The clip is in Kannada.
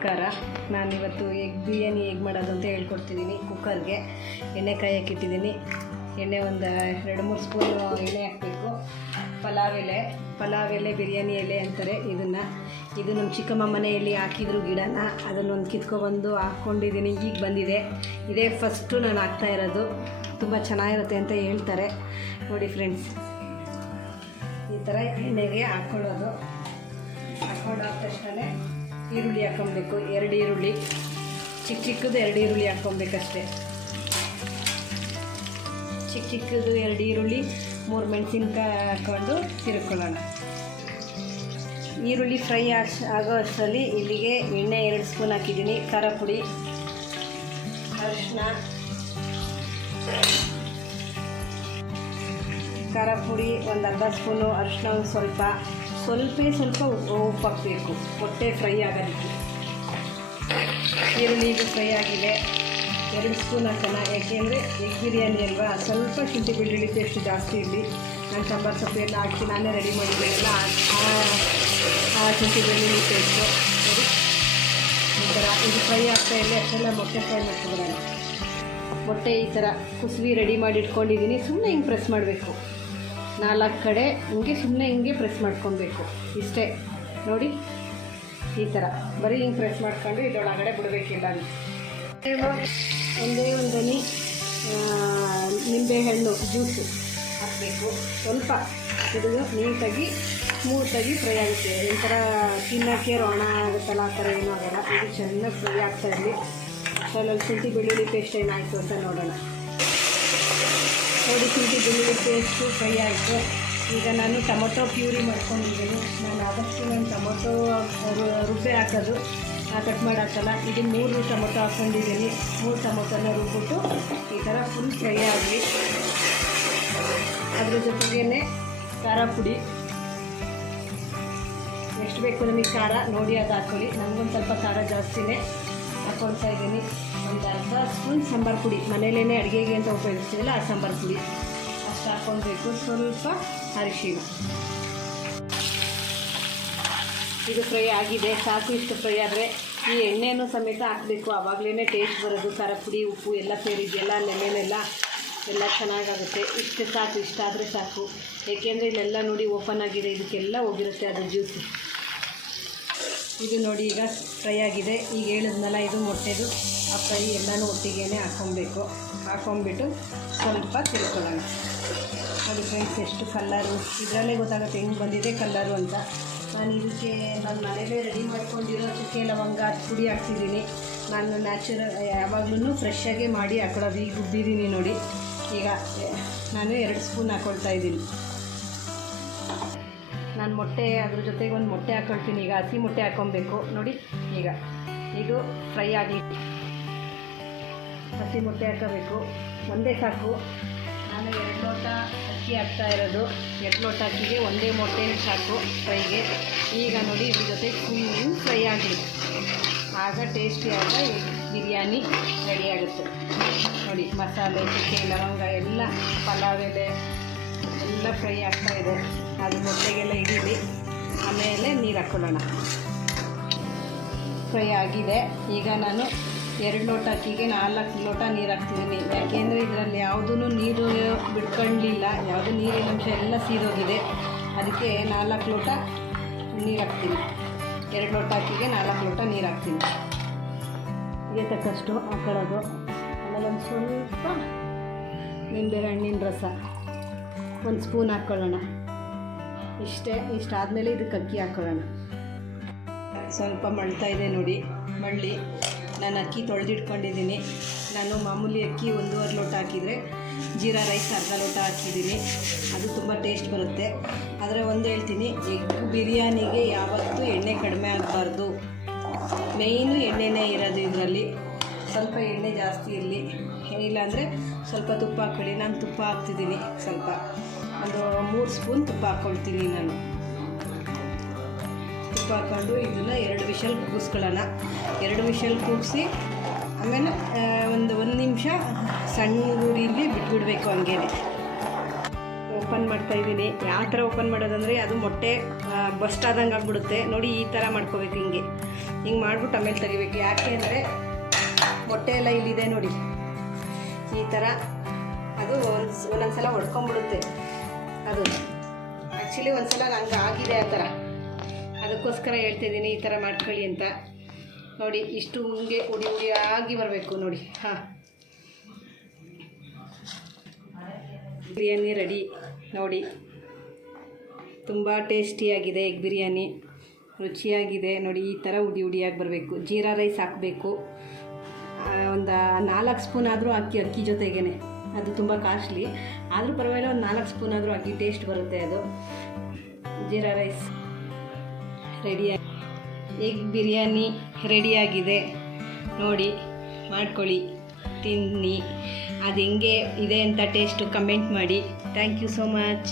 ನಮಸ್ಕಾರ. ನಾನಿವತ್ತು ಎಗ್ ಬಿರಿಯಾನಿ ಹೇಗೆ ಮಾಡೋದು ಅಂತ ಹೇಳ್ಕೊಡ್ತಿದ್ದೀನಿ ಕುಕ್ಕರ್ಗೆ. ಎಣ್ಣೆ ಕಾಯಕ್ಕಿಟ್ಟಿದ್ದೀನಿ ಎಣ್ಣೆ ಒಂದು ಎರಡು ಮೂರು ಸ್ಪೂನು ಎಣ್ಣೆ ಹಾಕಬೇಕು. ಪಲಾವ್ ಎಲೆ ಪಲಾವ್ ಎಲೆ, ಬಿರಿಯಾನಿ ಎಲೆ ಅಂತಾರೆ ಇದನ್ನು. ಇದು ನಮ್ಮ ಚಿಕ್ಕಮ್ಮ ಮನೆಯಲ್ಲಿ ಹಾಕಿದ್ರು ಗಿಡನ. ಅದನ್ನೊಂದು ಕಿತ್ಕೊಬಂದು ಹಾಕ್ಕೊಂಡಿದ್ದೀನಿ. ಈಗ ಬಂದಿದೆ. ಇದೇ ಫಸ್ಟು ನಾನು ಹಾಕ್ತಾ ಇರೋದು. ತುಂಬ ಚೆನ್ನಾಗಿರುತ್ತೆ ಅಂತ ಹೇಳ್ತಾರೆ. ನೋಡಿ ಫ್ರೆಂಡ್ಸ್ ಈ ಥರ ಎಣ್ಣೆಗೆ ಹಾಕ್ಕೊಳ್ಳೋದು ಹಾಕ್ಕೊಂಡು ತಕ್ಷಣ ಈರುಳ್ಳಿ ಹಾಕೊಬೇಕು ಎರಡು ಈರುಳ್ಳಿ. ಚಿಕ್ಕ ಚಿಕ್ಕದು ಎರಡು ಈರುಳ್ಳಿ ಹಾಕ್ಕೊಬೇಕಷ್ಟೆ. ಚಿಕ್ಕ ಚಿಕ್ಕದು ಎರಡು ಈರುಳ್ಳಿ, ಮೂರು ಮೆಣಸಿನ್ಕಾಯಿ ಹಾಕ್ಕೊಂಡು ತಿರ್ಕೊಳ್ಳೋಣ. ಈರುಳ್ಳಿ ಫ್ರೈ ಆಗ ಅಷ್ಟರಲ್ಲಿ ಇಲ್ಲಿಗೆ ಎಣ್ಣೆ ಎರಡು ಸ್ಪೂನ್ ಹಾಕಿದ್ದೀನಿ. ಖಾರ ಪುಡಿ ಅರಿಶಿನ ಖಾರ ಪುಡಿ ಒಂದು ಅರ್ಧ ಸ್ಪೂನು ಅರಿಶಿನ ಒಂದು ಸ್ವಲ್ಪ. ಸ್ವಲ್ಪ ಸ್ವಲ್ಪ ಉಪ್ಪು ಹಾಕಬೇಕು ಮೊಟ್ಟೆ ಫ್ರೈ ಆಗೋದಕ್ಕೆ ಈರುಳ್ಳಿ ಫ್ರೈ ಆಗಿದೆ. ಎರಡು ಸ್ಪೂನ್ ಹಾಕೋಣ. ಯಾಕೆಂದರೆ ಎಗ್ ಬಿರಿಯಾನಿ ಅಲ್ವಾ? ಸ್ವಲ್ಪ ಶುಂಠಿ ಬೆಳ್ಳುಳ್ಳಿ ಪೇಸ್ಟ್ ಜಾಸ್ತಿ ಇರಲಿ. ನಾನು ಸಾಂಬಾರು ಸೊಪ್ಪು ಎಲ್ಲ ಹಾಕಿ ನಾನೇ ರೆಡಿ ಮಾಡಿದ್ದೀನಲ್ಲ ಆ- ಶುಂಠಿ ಬೆಳ್ಳುಳ್ಳಿ ಪೇಸ್ಟು ಸರಿ? ಈ ಥರ ಇದು ಫ್ರೈ ಆಗ್ತಾ ಇಲ್ಲ ಅಷ್ಟೆಲ್ಲ ಮೊಟ್ಟೆ ಫ್ರೈ ಮಾಡ್ಕೊಬಿಡೋಣ ಮೊಟ್ಟೆ ಈ ಥರ ಕುಸುವಿ ರೆಡಿ ಮಾಡಿ ಇಟ್ಕೊಂಡಿದ್ದೀನಿ ಸುಮ್ಮನೆ ಹಿಂಗೆ ಪ್ರೆಸ್ ಮಾಡಬೇಕು. ನಾಲ್ಕು ಕಡೆ ಹಿಂಗೆ ಸುಮ್ಮನೆ ಹಿಂಗೆ ಪ್ರೆಸ್ ಮಾಡ್ಕೊಬೇಕು. ಇಷ್ಟೇ. ನೋಡಿ, ಈ ಥರ. ಬರೀ ಹಿಂಗೆ ಪ್ರೆಸ್ ಮಾಡ್ಕೊಂಡು ಇದರೊಳಗಡೆ ಬಿಡಬೇಕಿಲ್ಲ ಒಂದೇ ಒಂದು ನಿಂಬೆಹಣ್ಣು ಜ್ಯೂಸು ಹಾಕಬೇಕು. ಸ್ವಲ್ಪ ಇದು ನೀಟಾಗಿ ಸ್ಮೂತಾಗಿ ಫ್ರೈ ಆಗುತ್ತೆ. ಒಂಥರ ತಿನ್ನೋಕ್ಕೆ ರೋಣ ಆಗುತ್ತಲ್ಲ, ಆ ಥರ ಏನೂ ಆಗಲ್ಲ. ಇದು ಚೆನ್ನಾಗಿ ಫ್ರೈ ಆಗ್ತಾ ಇರಲಿ. ಅಷ್ಟರಲ್ಲಿ ಶುಂಠಿ ಬೆಳ್ಳುಳ್ಳಿ ಪೇಸ್ಟ್ ಏನಾಯಿತು ಅಂತ ನೋಡೋಣ. ನೋಡಿ ಶುಂಠಿ ಬೆಳ್ಳುಳ್ಳಿ ಪೇಸ್ಟು ಫ್ರೈ ಆಯಿತು. ಈಗ ನಾನು ಟೊಮೊಟೊ ಪ್ಯೂರಿ ಮಾಡ್ಕೊಂಡಿದ್ದೀನಿ. ನಾನು ಆದಷ್ಟು ನಾನು ಟೊಮೊಟೊ ರುಬ್ಬೆ ಹಾಕೋದು. ಕಟ್ ಮಾಡಾಕಲ್ಲ ಈಗ ಮೂರು ಟೊಮೊಟೊ ಹಾಕ್ಕೊಂಡಿದ್ದೀನಿ ಮೂರು ಟೊಮೊಟೊನ ರುಬ್ಬಿಟ್ಟು ಈ ಥರ ಫುಲ್ ಫ್ರೈ ಆಗಲಿ ಅದ್ರ ಜೊತೆಗೇ ಖಾರ ಪುಡಿ. ಎಷ್ಟು ಬೇಕು ನಮಗೆ ಖಾರ? ನೋಡಿ ಅದು ಹಾಕೊಳ್ಳಿ. ನನಗೊಂದು ಸ್ವಲ್ಪ ಖಾರ ಜಾಸ್ತಿನೇ. ಹಾಕ್ಕೊಳ್ತಾ ಇದ್ದೀನಿ ಒಂದು ಅರ್ಧ ಸ್ಪೂನ್ ಸಾಂಬಾರು ಪುಡಿ. ಮನೇಲೇ ಅಡುಗೆಗೆ ಅಂತ ಉಪಯೋಗಿಸ್ತೀವಲ್ಲ ಆ ಸಾಂಬಾರು ಪುಡಿ. ಅಷ್ಟು ಹಾಕ್ಕೊಳ್ಬೇಕು. ಸ್ವಲ್ಪ ಅರಿಶಿನ ಇದು ಫ್ರೈ ಆಗಿದೆ. ಸಾಕು, ಇಷ್ಟು ಫ್ರೈ ಆದರೆ ಈ ಎಣ್ಣೆನೂ ಸಮೇತ ಹಾಕಬೇಕು. ಆವಾಗಲೇ ಟೇಸ್ಟ್ ಬರೋದು. ಖಾರ ಪುಡಿ, ಉಪ್ಪು ಎಲ್ಲ ಸೇರಿದೆಯಲ್ಲ ನೆನೆನೆಲ್ಲ ಎಲ್ಲ ಚೆನ್ನಾಗಾಗುತ್ತೆ. ಇಷ್ಟು ಸಾಕು, ಇಷ್ಟಾದರೆ ಸಾಕು. ಏಕೆಂದರೆ ಇಲ್ಲೆಲ್ಲ ನೋಡಿ ಓಪನ್ ಆಗಿದೆ. ಇದಕ್ಕೆಲ್ಲ ಹೋಗಿರುತ್ತೆ ಅದು ಜ್ಯೂಸು ಇದು ನೋಡಿ ಈಗ ಫ್ರೈ ಆಗಿದೆ. ಈಗ ಹೇಳಿದ್ನಲ್ಲ, ಇದು ಮೊಟ್ಟೆದು. ಆ ಫ್ರೈ ಎಲ್ಲನೂ ಒಟ್ಟಿಗೆ ಹಾಕ್ಕೊಬೇಕು. ಹಾಕ್ಕೊಂಬಿಟ್ಟು ಸ್ವಲ್ಪ ತಿಳ್ಕೊಳ್ಳೋಣ ನೋಡಿ ಫ್ರೆಂಡ್ಸ್ ಎಷ್ಟು ಕಲ್ಲರು. ಇದರಲ್ಲೇ ಗೊತ್ತಾಗುತ್ತೆ ಹೆಂಗೆ ಬಂದಿದೆ ಕಲ್ಲರು ಅಂತ. ನಾನು ಇದಕ್ಕೆ ನನ್ನ ಮನೇಲೇ ರೆಡಿ ಮಾಡ್ಕೊಂಡಿರೋ ಚುಕ್ಕೆ ಲವಂಗ ಪುಡಿ ಹಾಕ್ತಿದ್ದೀನಿ. ನಾನು ನ್ಯಾಚುರಲ್ ಯಾವಾಗಲೂ ಫ್ರೆಶ್ಶಾಗೆ ಮಾಡಿ ಹಾಕೊಳ್ಳೋದು. ಈಗ ರುಬ್ಬಿದ್ದೀನಿ ನೋಡಿ. ಈಗ ನಾನು ಎರಡು ಸ್ಪೂನ್ ಹಾಕ್ಕೊಳ್ತಾ ಇದ್ದೀನಿ. ನಾನು ಮೊಟ್ಟೆ ಅದ್ರ ಜೊತೆಗೆ ಒಂದು ಮೊಟ್ಟೆ ಹಾಕೊಳ್ತೀನಿ. ಈಗ ಹಸಿ ಮೊಟ್ಟೆ ಹಾಕ್ಕೊಬೇಕು ನೋಡಿ, ಈಗ ಇದು ಫ್ರೈ ಆಗಿ ಹಸಿ ಮೊಟ್ಟೆ ಹಾಕೋಬೇಕು. ಒಂದೇ ಸಾಕು. ನಾನು ಎರಡು ಲೋಟ ಅಕ್ಕಿ ಹಾಕ್ತಾ ಇರೋದು. ಎರಡು ಲೋಟ ಅಕ್ಕಿಗೆ ಒಂದೇ ಮೊಟ್ಟೆ ಸಾಕು ಫ್ರೈಗೆ. ಈಗ ನೋಡಿ, ಇದ್ರ ಜೊತೆ ಫುಲ್ ಫ್ರೈ ಆಗಲಿ ಆಗ ಟೇಸ್ಟಿಯಾದ ಬಿರಿಯಾನಿ ರೆಡಿ ಆಗುತ್ತೆ. ನೋಡಿ, ಮಸಾಲೆ ಚಕ್ಕೆ ಲವಂಗ, ಎಲ್ಲ ಪಲಾವ್ ಎಲೆ ಎಲ್ಲ ಫ್ರೈ ಆಗ್ತಾ ಇದೆ. ಅದು ಹಿಡೀಲಿ ಆಮೇಲೆ ನೀರು ಹಾಕ್ಕೊಳ್ಳೋಣ ಫ್ರೈ ಆಗಿದೆ. ಈಗ ನಾನು ಎರಡು ಲೋಟ ಅಕ್ಕಿಗೆ ನಾಲ್ಕು ಲೋಟ ನೀರು ಹಾಕ್ತಿದ್ದೀನಿ ಯಾಕೆಂದರೆ ಇದರಲ್ಲಿ ಯಾವುದೂ ನೀರು ಬಿಟ್ಕೊಳ್ಳಿಲ್ಲ ಯಾವುದೂ ನೀರಿನ ಅಂಶ ಎಲ್ಲ ಸೀದೋಗಿದೆ. ಅದಕ್ಕೆ ನಾಲ್ಕು ಲೋಟ ನೀರು ಹಾಕ್ತೀನಿ. ಎರಡು ಲೋಟ ಅಕ್ಕಿಗೆ ನಾಲ್ಕು ಲೋಟ ನೀರು ಹಾಕ್ತೀನಿ. ಇದೇ ತಕ್ಕಷ್ಟು ಹಾಕೊಳ್ಳೋದು. ಆಮೇಲೆ ಒಂದು ಸ್ವಲ್ಪ ನಿಂಬೆಹಣ್ಣಿನ ರಸ. ಒಂದು ಸ್ಪೂನ್ ಹಾಕ್ಕೊಳ್ಳೋಣ ಇಷ್ಟೇ, ಇಷ್ಟಾದಮೇಲೆ ಇದಕ್ಕೆ ಅಕ್ಕಿ ಹಾಕೊಳ್ಳೋಣ. ಸ್ವಲ್ಪ ಮಳ್ತಾ ಇದೆ ನೋಡಿ, ಮಳ್ಳಿ. ನಾನು ಅಕ್ಕಿ ತೊಳೆದಿಟ್ಕೊಂಡಿದ್ದೀನಿ. ನಾನು ಮಾಮೂಲಿ ಅಕ್ಕಿ ಒಂದೂವರೆ ಲೋಟ ಹಾಕಿದರೆ ಜೀರಾ ರೈಸ್ ಅರ್ಧ ಲೋಟ ಹಾಕಿದ್ದೀನಿ. ಅದು ತುಂಬ ಟೇಸ್ಟ್ ಬರುತ್ತೆ. ಆದರೆ ಒಂದು ಹೇಳ್ತೀನಿ ಎಗ್ ಬಿರಿಯಾನಿಗೆ ಯಾವತ್ತೂ ಎಣ್ಣೆ ಕಡಿಮೆ ಆಗಬಾರ್ದು. ಮೇಯ್ನು ಎಣ್ಣೆನೇ ಇರೋದು ಇದರಲ್ಲಿ. ಸ್ವಲ್ಪ ಎಣ್ಣೆ ಜಾಸ್ತಿ ಇರಲಿ ಇಲ್ಲಾಂದರೆ ಸ್ವಲ್ಪ ತುಪ್ಪ ಹಾಕ್ಕೊಳ್ಳಿ. ನಾನು ತುಪ್ಪ ಹಾಕ್ತಿದ್ದೀನಿ ಸ್ವಲ್ಪ. ಒಂದು ಮೂರು ಸ್ಪೂನ್ ತುಪ್ಪ ಹಾಕ್ಕೊಳ್ತೀನಿ ನಾನು. ತುಪ್ಪ ಹಾಕ್ಕೊಂಡು ಇದನ್ನು ಎರಡು ವಿಷಲ್ ಕೂಗಿಸ್ಕೊಳ್ಳೋಣ. ಎರಡು ವಿಷಲ್ ಕೂಗಿಸಿ, ಆಮೇಲೆ ಒಂದು ಒಂದು ನಿಮಿಷ ಸಣ್ಣ ಉರಿಲಿ ಬಿಟ್ಬಿಡ್ಬೇಕು ಹಂಗೇನೆ. ಓಪನ್ ಮಾಡ್ತಾಯಿದ್ದೀನಿ ಯಾವ ಥರ ಓಪನ್ ಮಾಡೋದಂದರೆ ಅದು ಮೊಟ್ಟೆ ಬಸ್ಟ್ ಆದಂಗೆ ಆಗ್ಬಿಡುತ್ತೆ. ನೋಡಿ ಈ ಥರ ಮಾಡ್ಕೋಬೇಕು ಹಿಂಗೆ. ಹಿಂಗೆ ಮಾಡಿಬಿಟ್ಟು ಆಮೇಲೆ ತೆಗಿಬೇಕು. ಯಾಕೆ ಅಂದರೆ ಮೊಟ್ಟೆ ಎಲ್ಲ ಇಲ್ಲಿದೆ ನೋಡಿ. ಈ ಥರ ಅದು ಒಂದು ಒಂದೊಂದು ಸಲ ಹೊಡ್ಕೊಂಬಿಡುತ್ತೆ ಅದು ಆ್ಯಕ್ಚುಲಿ ಒಂದು ಸಲ ನಂಗೆ ಆಗಿದೆ ಆ ಥರ ಅದಕ್ಕೋಸ್ಕರ ಹೇಳ್ತಿದ್ದೀನಿ ಈ ಥರ ಮಾಡ್ಕೊಳ್ಳಿ ಅಂತ. ನೋಡಿ, ಇಷ್ಟು ಹಿಂಗೆ ಉಡಿ ಆಗಿ ಬರಬೇಕು ನೋಡಿ. ಹಾಂ. ಬಿರಿಯಾನಿ ರೆಡಿ ನೋಡಿ. ತುಂಬ ಟೇಸ್ಟಿಯಾಗಿದೆ ಎಗ್ ಬಿರಿಯಾನಿ. ರುಚಿಯಾಗಿದೆ. ನೋಡಿ, ಈ ಥರ ಉಡಿ ಉಡಿಯಾಗಿ ಬರಬೇಕು. ಜೀರಾ ರೈಸ್ ಹಾಕಬೇಕು. ಒಂದು ನಾಲ್ಕು ಸ್ಪೂನ್ ಆದರೂ ಅಕ್ಕಿ ಅಕ್ಕಿ ಜೊತೆಗೇ ಅದು ತುಂಬ ಕಾಸ್ಟ್ಲಿ ಆದರೂ ಪರವಾಗಿಲ್ಲ, ಒಂದು ನಾಲ್ಕು ಸ್ಪೂನ್ ಆದರೂ ಅಕ್ಕಿ ಟೇಸ್ಟ್ ಬರುತ್ತೆ ಅದು. Jeera rice ready egg biryani ರೆಡಿಯಾಗಿದೆ ನೋಡಿ, ಮಾಡ್ಕೊಳ್ಳಿ, ತಿನ್ನಿ. ಅದು ಹೆಂಗೆ ಇದೆ ಅಂತ ಟೇಸ್ಟು ಕಮೆಂಟ್ ಮಾಡಿ. Thank you so much